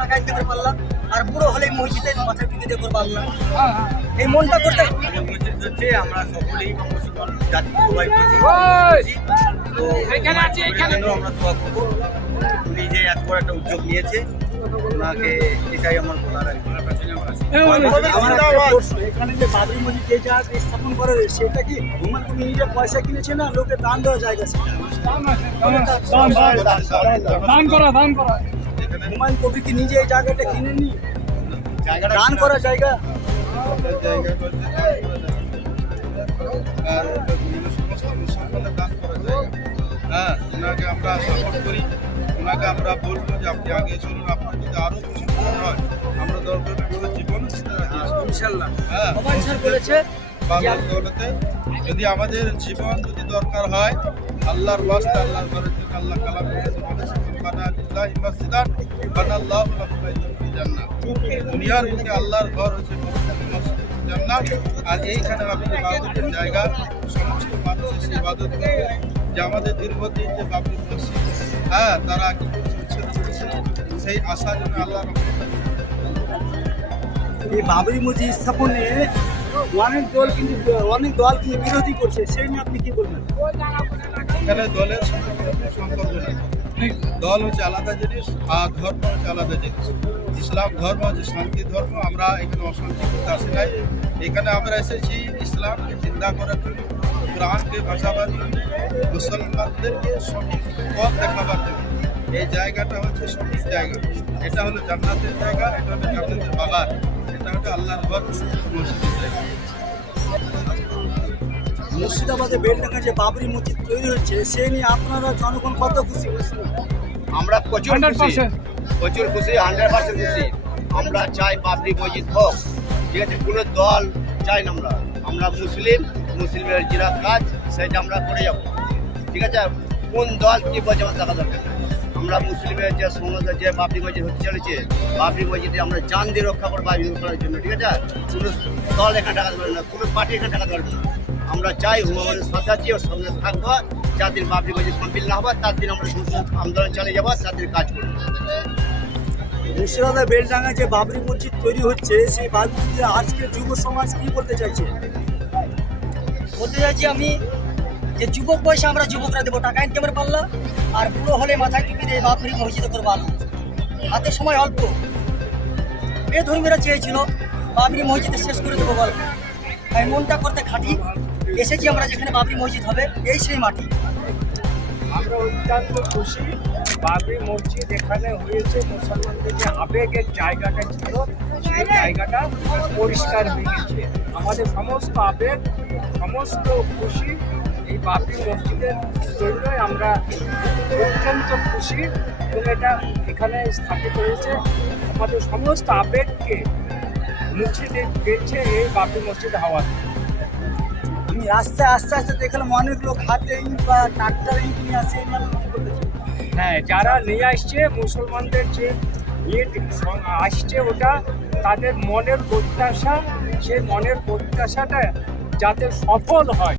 টাকা ইনকাম পারলাম আর বুড়ো হলে মসজিদে মাথা টিকে দিয়ে করব আল্লাহ এই মনটা করতে হচ্ছে আমরা সকলেই মুসলমান জাতি সবাই তো এখানে আছে, এখানে। আমরা দোয়া করব। উনি যে এত বড় একটা উদ্যোগ নিয়েছে। ওনাকে এটাই আমার বলার এখানে যে বাবরি মসজিদ যে জায়গা স্থাপন করা হয়েছে সেটা কি কবির নিজে পয়সা কিনেছে না? লোকে দান দেওয়া জায়গা সেটা দান করা দান করা। হুমায়ুন কবি কি নিজে এই জায়গাটা কিনে নি দান করা জায়গা? আর সমস্ত দান করা যায় হ্যাঁ ওনাকে আমরা সাপোর্ট করি। ওনাকে আমরা বলব যে আপনি আগে চলুন আপনার যদি আরও কিছু হয়। আমরা দরকার পুরো জীবন। ইনশাল্লাহ। হ্যাঁ। স্যার বলেছে বাংলার দৌলতে যদি আমাদের জীবন যদি দরকার হয় আল্লাহর ওয়াস্তে আল্লাহর ঘরের জন্য আল্লাহ কালাম দুনিয়ার বুকে আল্লাহর ঘর হচ্ছে জান্নাত আর এইখানে আপনি ইবাদতের জায়গা সমস্ত মানুষ এসে ইবাদত করবে যে আমাদের দীর্ঘদিন যে বাবরি মসজিদ। হ্যাঁ তারা কি করছে? সেই আশা যেন আল্লাহ এই বাবরি মসজিদ স্থাপনে অনেক দল কিন্তু অনেক দল কিন্তু বিরোধী করছে। সেই নিয়ে আপনি কি বলবেন? এখানে দলের সঙ্গে সম্পর্ক নেই। দল হচ্ছে আলাদা জিনিস, আর ধর্ম হচ্ছে আলাদা জিনিস। ইসলাম ধর্ম হচ্ছে শান্তি ধর্ম, আমরা এখানে অশান্তি করতে আসি নাই। এখানে আমরা এসেছি ইসলামকে চিন্তা করার জন্য কোরআনকে বাঁচাবার জন্য, মুসলমানদেরকে সঠিক পথ দেখাবার জন্য। এই জায়গাটা হচ্ছে সঠিক জায়গা। এটা হলো জান্নাতের জায়গা, এটা হলো জান্নাতের বাগান এটা হচ্ছে আল্লাহর ঘর মসজিদের জায়গা মুর্শিদাবাদে বেলডাঙ্গা যে বাবরি মসজিদ তৈরি হচ্ছে সে নিয়ে আপনারা জনগণ কত খুশি? হয়েছিল আমরা প্রচুর খুশি। প্রচুর খুশি হান্ড্রেড পার্সেন্ট খুশি। আমরা চাই বাবরি মসজিদ হোক। ঠিক আছে কোনো দল চাই না আমরা। আমরা মুসলিম মুসলিমের যেটা কাজ সেটা আমরা করে যাব। ঠিক আছে কোন দল কি বলছে আমার দেখা দরকার আমরা মুসলিমের যে সমাজে যে বাবরি মসজিদ হতে চলেছে বাবরি মসজিদে আমরা জান দিয়ে রক্ষা করব বাবরি করার জন্য। ঠিক আছে কোনো দল এখানে টাকাতে পারবে না কোনো পার্টি এখানে টাকা পারবে না। আমরা চাই হুমায়ুন সরকারজি ওর সঙ্গে থাকব যার দিন বাবরি মসজিদ কমপ্লিট না হবে তার দিন আমরা সমস্ত আন্দোলন চালিয়ে যাব তার দিন কাজ করব। মুর্শিদাবাদে বেলডাঙ্গা যে বাবরি মসজিদ তৈরি হচ্ছে সেই বাবরি মসজিদে আজকের যুব সমাজ কি বলতে চাইছে? বলতে চাইছি আমি যে যুবক বয়সে আমরা যুবকরা দেবো টাকা ইনকাম করে পারলাম আর বুড়ো হলে মাথায় টুপি দিয়ে বাপরি মসজিদে করব আল্লাহ হাতে সময় অল্প। এ ধর্মীরা চেয়েছিল বাবরি মসজিদে শেষ করে দেবো গল্প। তাই মনটা করতে খাটি। এসেছি আমরা যেখানে বাবরি মসজিদ হবে, এই সেই মাটি আমরা অত্যন্ত খুশি। বাবরি মসজিদ এখানে হয়েছে মুসলমানদের যে আবেগের জায়গাটা ছিল, সেই জায়গাটা পরিষ্কার হয়ে গেছে। আমাদের সমস্ত আবেগ, সমস্ত খুশি এই বাবরি মসজিদের জন্যই আমরা অত্যন্ত খুশি এবং এটা এখানে স্থাপিত হয়েছে। আমাদের সমস্ত আবেগকে মুছে দিয়ে গেছে এই বাবরি মসজিদ হাওয়াতে রাস্তায় আস্তে আস্তে দেখলাম অনেক লোক হাতে ইট বা ট্রাক্টর ইট নিয়ে আসে? হ্যাঁ যারা নিয়ে আসছে, মুসলমানদের যে ঈদ আসছে ওটা, তাদের মনের প্রত্যাশা, সেই মনের প্রত্যাশাটা যাতে সফল হয়